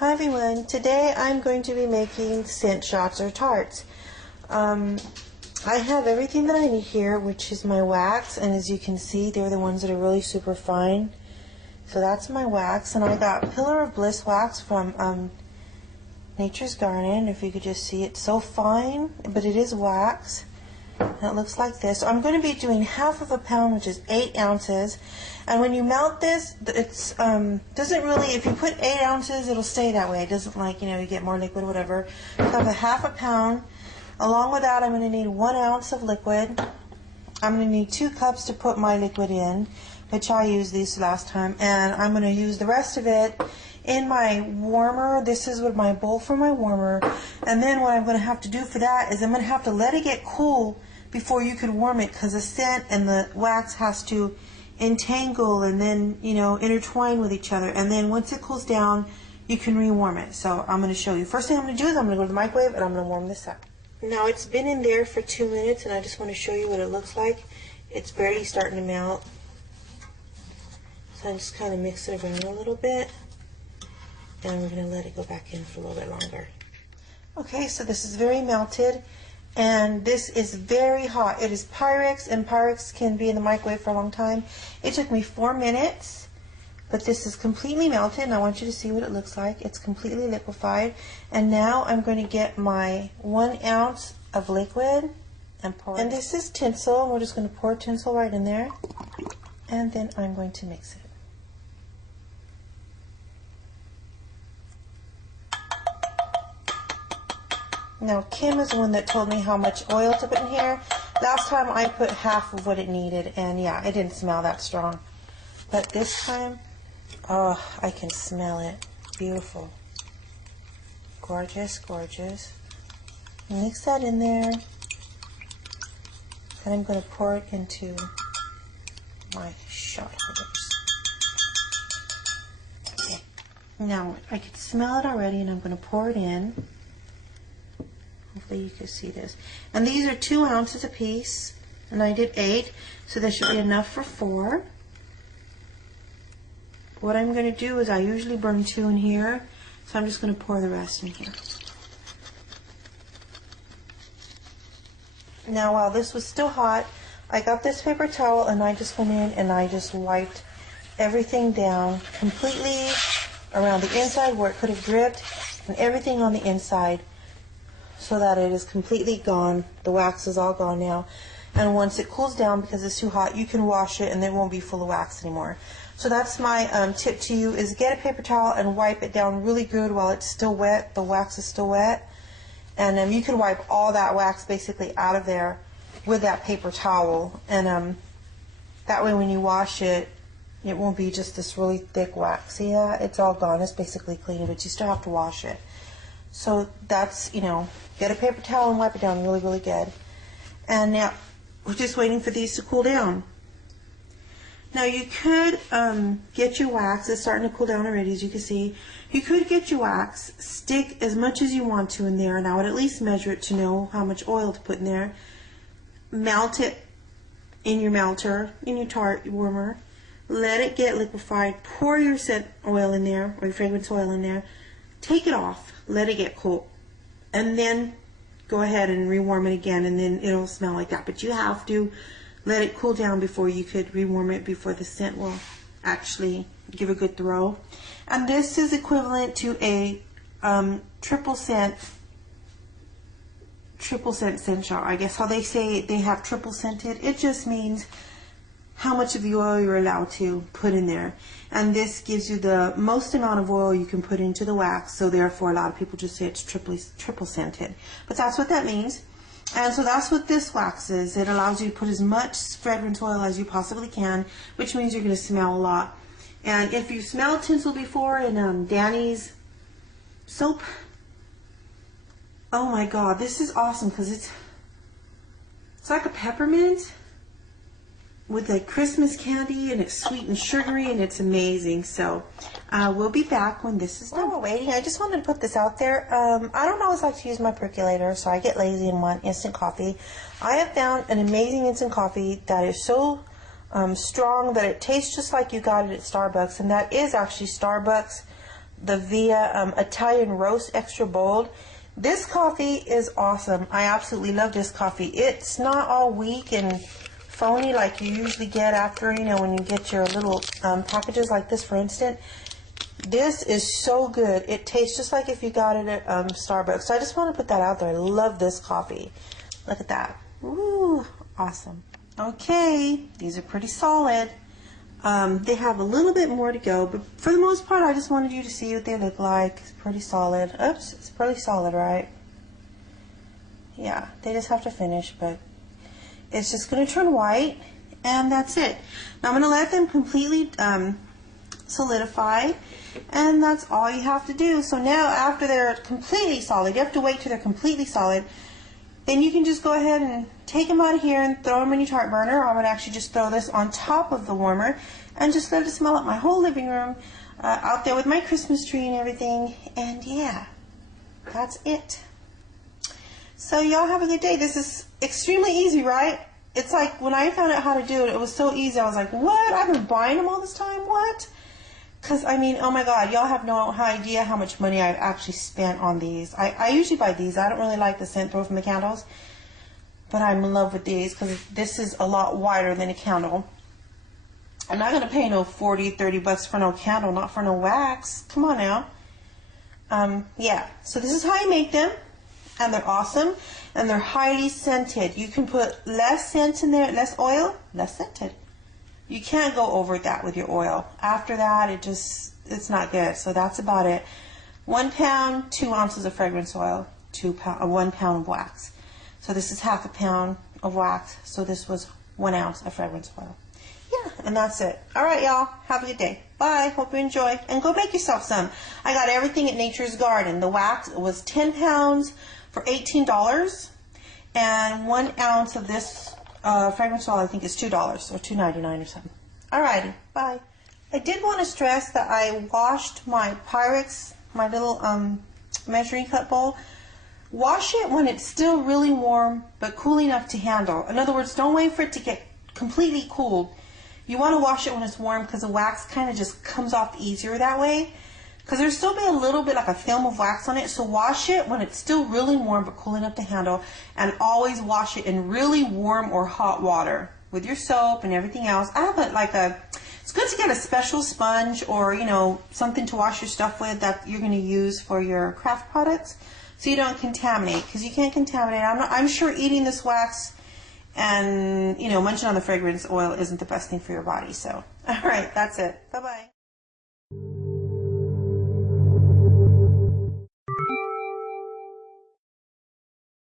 Hi everyone, today I'm going to be making scent shots or tarts. I have everything that I need here, which is my wax, and as you can see they're the ones that are really super fine. So that's my wax, and I got Pillar of Bliss wax from Nature's Garden. If you could just see, it's so fine, but it is wax. And it looks like this. So I'm going to be doing half of a pound, which is 8 ounces. And when you melt this, it's doesn't really, if you put 8 ounces, it'll stay that way. It doesn't, like, you get more liquid, whatever. So I have a half a pound. Along with that, I'm going to need 1 ounce of liquid. I'm going to need 2 cups to put my liquid in, which I used these last time. And I'm going to use the rest of it in my warmer. This is what my bowl for my warmer. And then what I'm going to have to do for that is I'm going to have to let it get cool before you can warm it, because the scent and the wax has to entangle and then, intertwine with each other. And then once it cools down, you can rewarm it. So I'm going to show you. First thing I'm going to do is I'm going to go to the microwave and I'm going to warm this up. Now it's been in there for 2 minutes, and I just want to show you what it looks like. It's barely starting to melt. So I just kind of mix it around a little bit. And we're going to let it go back in for a little bit longer. Okay, so this is very melted. And this is very hot. It is Pyrex, and Pyrex can be in the microwave for a long time. It took me 4 minutes, but this is completely melted, and I want you to see what it looks like. It's completely liquefied. And now I'm going to get my 1 ounce of liquid and pour it. And this is tinsel, and we're just going to pour tinsel right in there. And then I'm going to mix it. Now, Kim is the one that told me how much oil to put in here. Last time I put half of what it needed, and yeah, it didn't smell that strong. But this time, oh, I can smell it. Beautiful. Gorgeous, gorgeous. Mix that in there. And I'm going to pour it into my shot holders. Okay. Now, I can smell it already, and I'm going to pour it in. Hopefully you can see this. And these are 2 ounces a piece, and I did 8, so there should be enough for 4. What I'm going to do is I usually burn 2 in here, so I'm just going to pour the rest in here. Now, while this was still hot, I got this paper towel, and I just went in and I just wiped everything down completely around the inside where it could have dripped, and everything on the inside, so that it is completely gone. The wax is all gone now. And once it cools down, because it's too hot, you can wash it and it won't be full of wax anymore. So that's my tip to you, is get a paper towel and wipe it down really good while it's still wet. The wax is still wet. And you can wipe all that wax basically out of there with that paper towel. And that way when you wash it, it won't be just this really thick wax. See that? It's all gone. It's basically clean, but you still have to wash it. So that's, get a paper towel and wipe it down really, really good. And now we're just waiting for these to cool down. Now you could get your wax. It's starting to cool down already, as you can see. You could get your wax, stick as much as you want to in there, and I would at least measure it to know how much oil to put in there. Melt it in your melter, in your tart warmer. Let it get liquefied. Pour your scent oil in there, or your fragrance oil in there. Take it off. Let it get cool. And then go ahead and rewarm it again, and then it'll smell like that. But you have to let it cool down before you could rewarm it, before the scent will actually give a good throw. And this is equivalent to a triple scent scent shot. I guess how they say they have triple scented. It just means how much of the oil you're allowed to put in there. And this gives you the most amount of oil you can put into the wax, so therefore a lot of people just say it's triple scented. But that's what that means. And so that's what this wax is. It allows you to put as much fragrance oil as you possibly can, which means you're going to smell a lot. And if you smelled tinsel before in Danny's soap, oh my god, this is awesome, because it's like a peppermint with a Christmas candy, and it's sweet and sugary, and it's amazing. So we'll be back when this is done. While we're waiting, I just wanted to put this out there. I don't always like to use my percolator, so I get lazy and want instant coffee. I have found an amazing instant coffee that is so strong that it tastes just like you got it at Starbucks, and that is actually Starbucks the Via Italian Roast Extra Bold. This coffee is awesome. I absolutely love this coffee. It's not all weak and phony like you usually get after, you know, when you get your little packages like this, for instance. This is so good. It tastes just like if you got it at Starbucks. So I just want to put that out there. I love this coffee. Look at that. Ooh, awesome. Okay, these are pretty solid. They have a little bit more to go, but for the most part, I just wanted you to see what they look like. It's pretty solid. Oops, it's pretty solid, right? Yeah, they just have to finish, but it's just going to turn white, and that's it. Now I'm going to let them completely solidify, and that's all you have to do. So now after they're completely solid, you have to wait till they're completely solid, then you can just go ahead and take them out of here and throw them in your tart burner. I would actually just throw this on top of the warmer and just let it smell up my whole living room out there with my Christmas tree and everything. And yeah, that's it. So y'all have a good day. This is extremely easy, right? It's like when I found out how to do it, it was so easy. I was like, what? I've been buying them all this time? What? Because, I mean, oh my God, y'all have no idea how much money I've actually spent on these. I usually buy these. I don't really like the scent throw from the candles. But I'm in love with these because this is a lot wider than a candle. I'm not going to pay no 40, 30 bucks for no candle, not for no wax. Come on now. Yeah, so this is how you make them. And they're awesome. And they're highly scented. You can put less scent in there, less oil, less scented. You can't go over that with your oil. After that, it's not good. So that's about it. 1 pound, 2 ounces of fragrance oil, 1 pound of wax. So this is half a pound of wax. So this was 1 ounce of fragrance oil. Yeah, and that's it. All right, y'all. Have a good day. Bye. Hope you enjoy. And go make yourself some. I got everything at Nature's Garden. The wax was 10 pounds for $18. And 1 ounce of this fragrance oil, I think, is $2 or $2.99 or something. Alrighty, bye. I did want to stress that I washed my Pyrex, my little measuring cup bowl. Wash it when it's still really warm but cool enough to handle. In other words, don't wait for it to get completely cooled. You want to wash it when it's warm because the wax kind of just comes off easier that way. Because there'll still be a little bit like a film of wax on it. So wash it when it's still really warm but cool enough to handle. And always wash it in really warm or hot water with your soap and everything else. I have it's good to get a special sponge or, you know, something to wash your stuff with that you're going to use for your craft products so you don't contaminate. Because you can't contaminate. I'm sure eating this wax and, you know, munching on the fragrance oil isn't the best thing for your body. So, all right, that's it. Bye-bye.